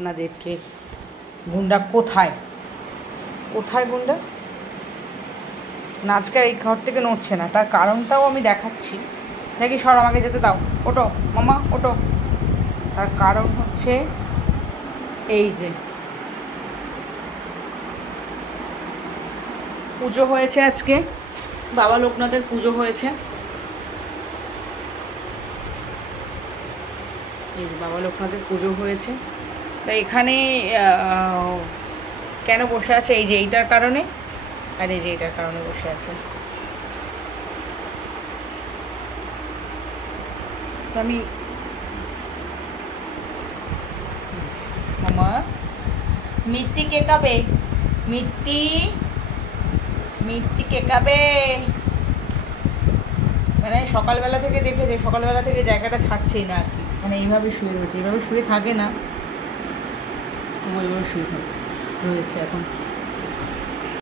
আপনাদেরকে গুন্ডা কোথায় কোথায় গুন্ডা না আজকে এই ঘর থেকে নড়ছে না, তার কারণটাও আমি দেখাচ্ছি। নাকি সর, আমাকে যেতে দাও, ওটো মামা ওটো। তার কারণ হচ্ছে এই যে পুজো হয়েছে আজকে, বাবা লোকনাথের পুজো হয়েছে। এই যে বাবা লোকনাথের পুজো হয়েছে, তা এখানে কেন বসে আছে? এই যে এইটার কারণে, আর এই যে এইটার কারণে বসে আছে। তো আমি মামা মিট্টি কে খাবে? মিট্টি মিট্টি কে খাবে? মানে সকালবেলা থেকে দেখেছে, সকালবেলা থেকে জায়গাটা ছাড়ছেই না আর কি। মানে এইভাবে শুয়ে রয়েছে, এইভাবে শুয়ে থাকে না, তবু এইভাবে শুয়ে থাকে রয়েছে এখন।